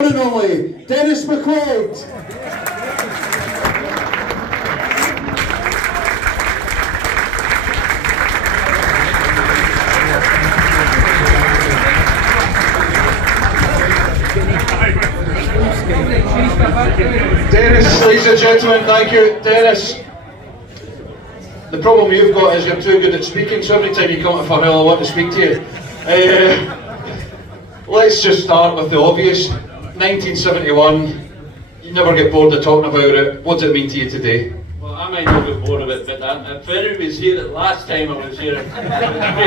And only Denis McQuade. Denis, ladies and gentlemen, thank you. Denis, the problem you've got is you're too good at speaking, so every time you come to Farrell I want to speak to you. Let's just start with the obvious. 1971, you never get bored of talking about it. What does it mean to you today? Well, I might not get bored of it, but if anyone was here the last time I was here 3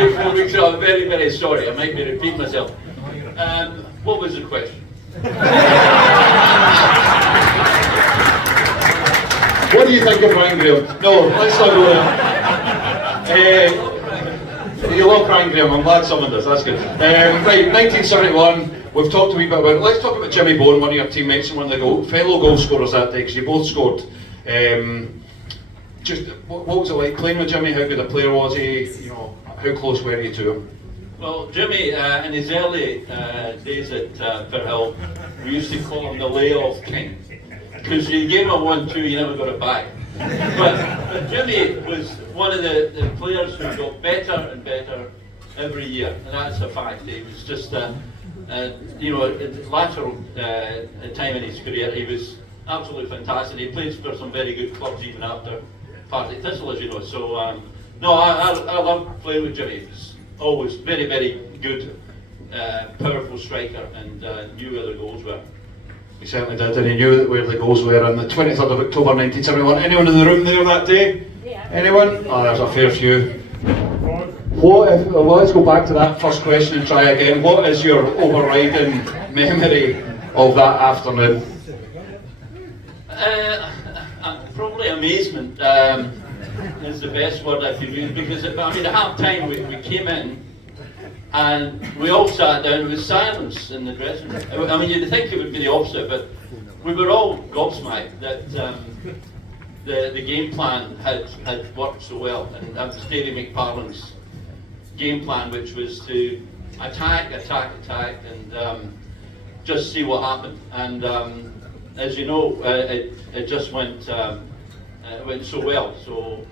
or 4 weeks ago, I'm very, very sorry. I might be repeating myself. What was the question? What do you think of Ryan Graham? No, let's not go there. You love Ryan Graham, I'm glad someone does, that's good. Right, 1971, we've talked a wee bit about it. Let's talk about Jimmy Bowen, one of your teammates and one of the fellow goal scorers that day, because you both scored. Just what was it like playing with Jimmy? How good a player was he? You know, how close were you to him? Well, Jimmy, in his early days at Firhill, we used to call him the layoff king. Because you gave him a 1-2, you never got it back. But Jimmy was one of the players who got better and better every year, and that's a fact. He was just, lateral time in his career, he was absolutely fantastic. He played for some very good clubs even after Partick Thistle, as you know. So, I love playing with Jimmy. He was always very, very good, powerful striker, and knew where the goals were. He certainly did, and he knew where the goals were on the 23rd of October 1971. Anyone in the room there that day? Yeah. Anyone? Oh, there's a fair few. What if, well, let's go back to that first question and try again. What is your overriding memory of that afternoon? Probably amazement is the best word I could use, because at half time we came in and we all sat down with silence in the dressing room. I mean, you'd think it would be the opposite, but we were all gobsmacked that the game plan had worked so well, and that was Davy McParland's game plan, which was to attack, and just see what happened. And as you know, it just went so well. So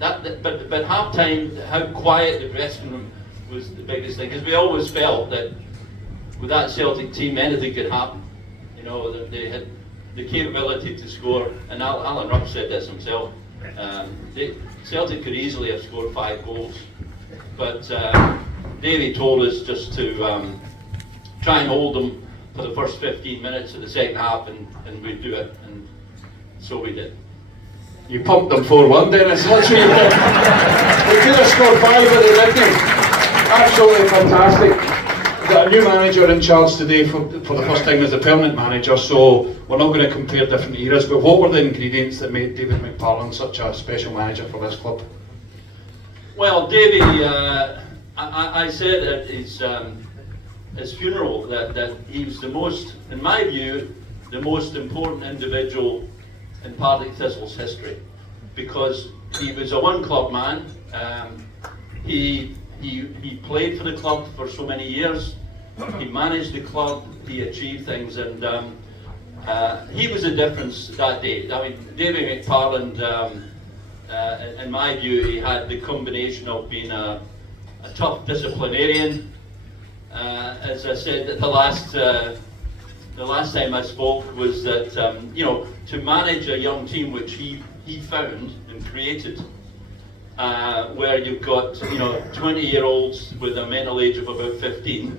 but half time, how quiet the dressing room was the biggest thing, because we always felt that with that Celtic team anything could happen. You know, that they had the capability to score, and Alan Rupp said this himself. Celtic could easily have scored 5 goals, but Davy told us just to try and hold them for the first 15 minutes of the second half, and we'd do it, and so we did. You pumped them 4-1, Denis. Let's be real. We could have scored 5, but they didn't. Absolutely fantastic. We've got a new manager in charge today for the first time as a permanent manager, so we're not going to compare different eras, but what were the ingredients that made David McParland such a special manager for this club? Well, Davy, I said at his funeral that he was the most, in my view, the most important individual in Partick Thistle's history, because he was a one-club man. He played for the club for so many years. He managed the club. He achieved things, and he was the difference that day. I mean, David McParland, in my view, he had the combination of being a tough disciplinarian. As I said, the last time I spoke was that to manage a young team, which he found and created. Where you've got 20-year-olds with a mental age of about 15.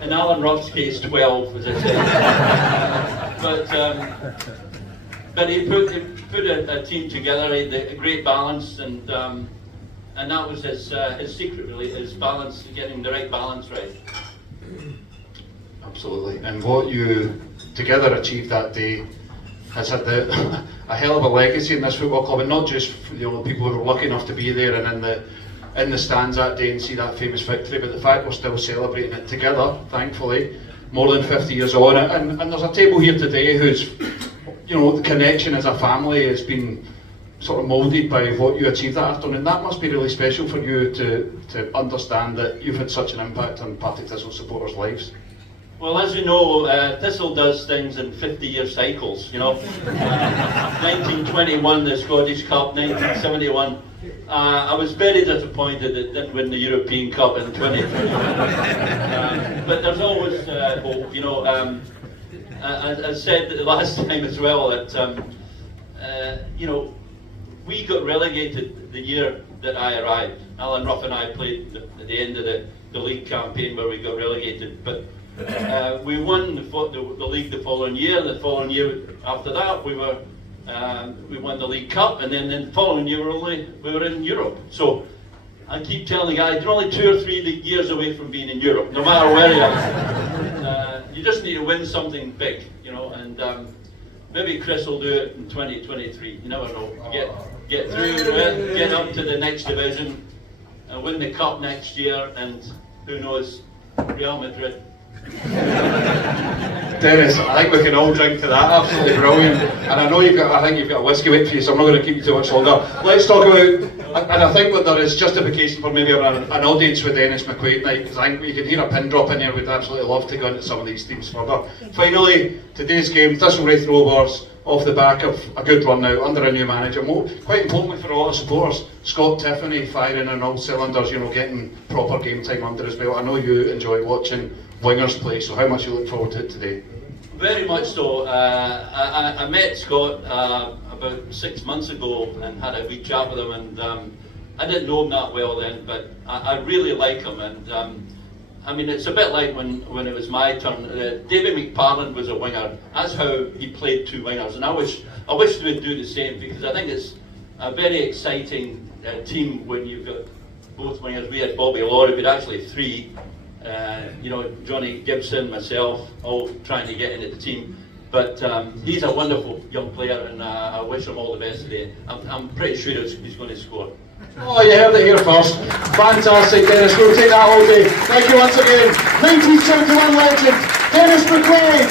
In Alan Ruff's case, 12, as I said. But he put a team together, he had a great balance, and that was his secret, really, his balance, getting the right balance right. Absolutely, and what you together achieved that day has had a hell of a legacy in this football club, and not just for the people who were lucky enough to be there and in the stands that day and see that famous victory, but the fact we're still celebrating it together, thankfully, more than 50 years on. And there's a table here today whose, the connection as a family has been sort of moulded by what you achieved that afternoon. That must be really special for you to understand that you've had such an impact on Partick Thistle supporters' lives. Well, as you know, Thistle does things in 50-year cycles, you know. 1921, the Scottish Cup, 1971. I was very disappointed it didn't win the European Cup in 2021. But there's always hope, you know. As I said the last time as well, that, you know, we got relegated the year that I arrived. Alan Ruff and I played at the end of the league campaign where we got relegated. But we won the league the following year. The following year after that, we won the League Cup, and then the following year we were in Europe. So I keep telling guys, you're only 2 or 3 years away from being in Europe, no matter where you are. You just need to win something big, you know. And maybe Chris will do it in 2023. You never know. Get through it, get up to the next division, and win the cup next year, and who knows, Real Madrid. Dennis, I think we can all drink to that. Absolutely brilliant. And I know I think you've got a whiskey wait for you, so I'm not going to keep you too much longer. Let's talk about, and I think that there is justification for maybe an audience with Denis McQuade night, because I think we can hear a pin drop in here. We'd absolutely love to go into some of these themes further. Finally, today's game, Thistle Raith Rovers, off the back of a good run now under a new manager. Quite importantly for a lot of supporters, Scott Tiffany firing on all cylinders, you know, getting proper game time under his belt. I know you enjoy watching wingers play, so how much you look forward to it today? Very much so. I met Scott about 6 months ago and had a wee chat with him, and I didn't know him that well then, but I really like him. And I mean, it's a bit like when it was my turn. David McParland was a winger. That's how he played 2 wingers, and I wish they would do the same, because I think it's a very exciting team when you've got both wingers. We had Bobby Laurie, but actually 3. You know, Johnny Gibson, myself, all trying to get into the team. But he's a wonderful young player, and I wish him all the best today. I'm pretty sure he's going to score. Oh, you heard it here first. Fantastic, Dennis. We'll take that all day. Thank you once again. 1971 legend, Denis McQuade.